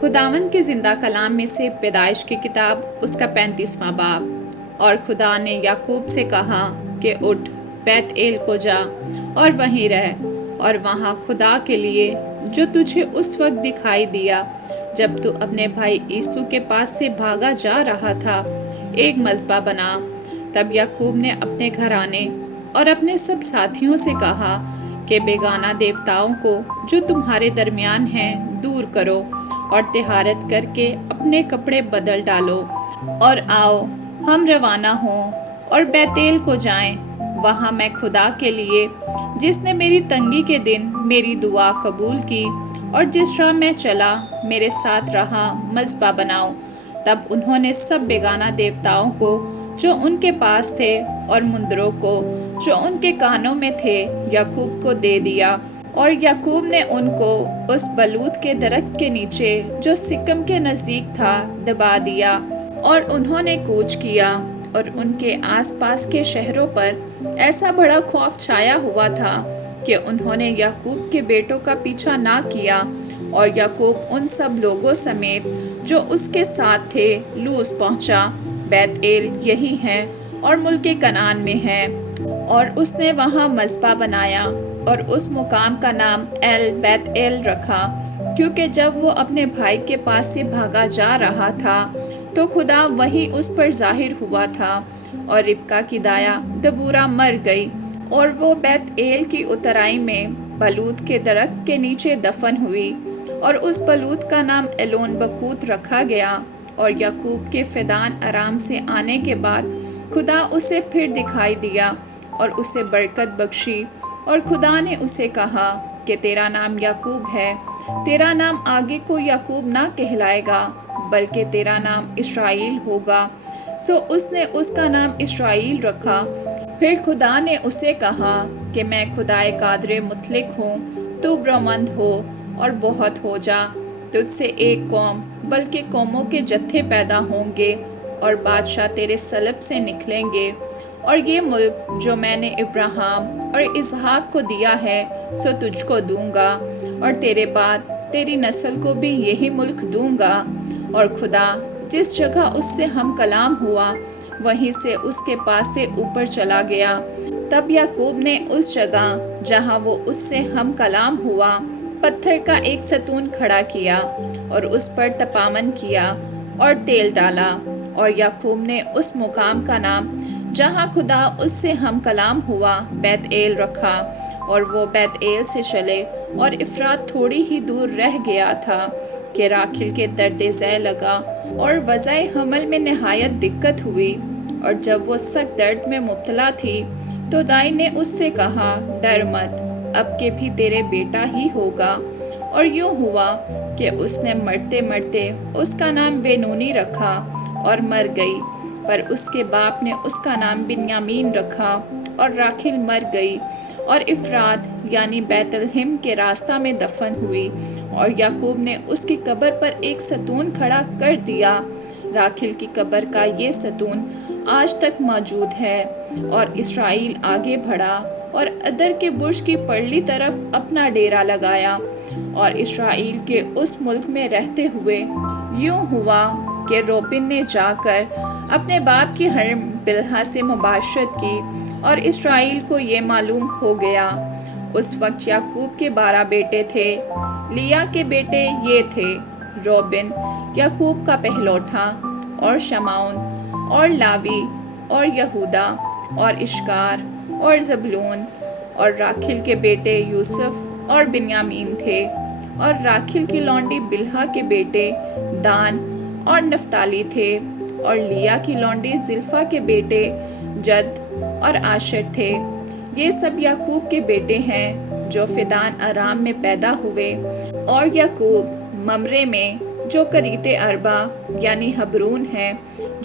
خداوند کے زندہ کلام میں سے پیدائش کی کتاب اس کا 35واں باب۔ اور خدا نے یعقوب سے کہا کہ اٹھ بیت ایل کو جا اور وہیں رہ، اور وہاں خدا کے لیے جو تجھے اس وقت دکھائی دیا جب تو اپنے بھائی عیسو کے پاس سے بھاگا جا رہا تھا، ایک مذبح بنا۔ تب یعقوب نے اپنے گھرانے اور اپنے سب ساتھیوں سے کہا کہ بیگانہ دیوتاؤں کو جو تمہارے درمیان ہیں دور کرو، اور طہارت کر کے اپنے کپڑے بدل ڈالو، اور آؤ ہم روانہ ہوں اور بیت ایل کو جائیں۔ وہاں میں خدا کے لیے جس نے میری تنگی کے دن میری دعا قبول کی اور جس راہ میں چلا میرے ساتھ رہا مذبح بناؤں۔ تب انہوں نے سب بیگانہ دیوتاؤں کو جو ان کے پاس تھے اور مندروں کو جو ان کے کانوں میں تھے یعقوب کو دے دیا، اور یعقوب نے ان کو اس بلوت کے درخت کے نیچے جو سکم کے نزدیک تھا دبا دیا، اور انہوں نے کوچ کیا، اور ان کے آس پاس کے شہروں پر ایسا بڑا خوف چھایا ہوا تھا کہ انہوں نے یعقوب کے بیٹوں کا پیچھا نہ کیا، اور یعقوب ان سب لوگوں سمیت جو اس کے ساتھ تھے لوز پہنچا۔ بیت ایل یہی ہے اور ملک کنعان میں ہے، اور اس نے وہاں مذبح بنایا اور اس مقام کا نام ایل بیت ایل رکھا، کیونکہ جب وہ اپنے بھائی کے پاس سے بھاگا جا رہا تھا تو خدا وہی اس پر ظاہر ہوا تھا، اور ربکا کی دایا دبورا مر گئی، اور وہ بیت ایل کی اترائی میں بلوت کے درخت کے نیچے دفن ہوئی، اور اس بلوت کا نام ایلون بکوت رکھا گیا۔ اور یعقوب کے فدان ارام سے آنے کے بعد خدا اسے پھر دکھائی دیا اور اسے برکت بخشی، اور خدا نے اسے کہا کہ تیرا نام یعقوب ہے، تیرا نام آگے کو یعقوب نہ کہلائے گا بلکہ تیرا نام اسرائیل ہوگا۔ سو اس نے اس کا نام اسرائیل رکھا۔ پھر خدا نے اسے کہا کہ میں خدائے قادر مطلق ہوں، تو برومند ہو اور بہت ہو جا، تجھ سے ایک قوم بلکہ قوموں کے جتھے پیدا ہوں گے، اور بادشاہ تیرے سلب سے نکلیں گے، اور یہ ملک جو میں نے ابراہیم اور اسحاق کو دیا ہے سو تجھ کو دوں گا، اور تیرے بعد تیری نسل کو بھی یہی ملک دوں گا۔ اور خدا جس جگہ اس سے ہم کلام ہوا وہیں سے اس کے پاس سے اوپر چلا گیا۔ تب یعقوب نے اس جگہ جہاں وہ اس سے ہم کلام ہوا پتھر کا ایک ستون کھڑا کیا، اور اس پر تپامن کیا اور تیل ڈالا، اور یعقوب نے اس مقام کا نام جہاں خدا اس سے ہم کلام ہوا بیت ایل رکھا۔ اور وہ بیت ایل سے چلے، اور افرات تھوڑی ہی دور رہ گیا تھا کہ راکھیل کے درد ذیل لگا، اور وضع حمل میں نہایت دقت ہوئی، اور جب وہ سخت درد میں مبتلا تھی تو دائی نے اس سے کہا، ڈر مت، اب کے بھی تیرے بیٹا ہی ہوگا۔ اور یوں ہوا کہ اس نے مرتے مرتے اس کا نام بینونی رکھا اور مر گئی، پر اس کے باپ نے اس کا نام بنیامین رکھا۔ اور راکھیل مر گئی اور افرات یعنی بیت لحم کے راستہ میں دفن ہوئی، اور یعقوب نے اس کی قبر پر ایک ستون کھڑا کر دیا۔ راکھیل کی قبر کا یہ ستون آج تک موجود ہے۔ اور اسرائیل آگے بڑھا اور ادر کے برج کی پرلی طرف اپنا ڈیرا لگایا، اور اسرائیل کے اس ملک میں رہتے ہوئے یوں ہوا کہ روبن نے جا کر اپنے باپ کی حرم بلہا سے مباشرت کی، اور اسرائیل کو یہ معلوم ہو گیا۔ اس وقت یعقوب کے 12 بیٹے تھے۔ لیا کے بیٹے یہ تھے، روبن یعقوب کا پہلوٹا، اور شمعون اور لاوی اور یہودا اور اشکار اور زبلون۔ اور راکھیل کے بیٹے یوسف اور بنیامین تھے۔ اور راکھیل کی لونڈی بلہا کے بیٹے دان اور نفتالی تھے، اور لیا کی لونڈی زلفا کے بیٹے جد اور آشر تھے۔ یہ سب یعقوب کے بیٹے ہیں جو فدان ارام میں پیدا ہوئے۔ اور یعقوب ممرے میں جو کریت اربا یعنی حبرون ہے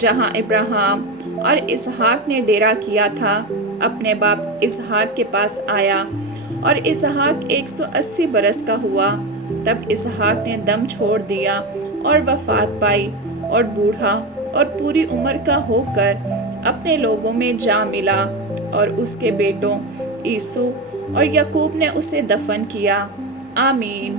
جہاں ابراہیم اور اسحاق نے ڈیرا کیا تھا اپنے باپ اسحاق کے پاس آیا، اور اسحاق 180 برس کا ہوا۔ تب اسحاق نے دم چھوڑ دیا اور وفات پائی، اور بوڑھا اور پوری عمر کا ہو کر اپنے لوگوں میں جا ملا، اور اس کے بیٹوں عیسو اور یعقوب نے اسے دفن کیا۔ آمین۔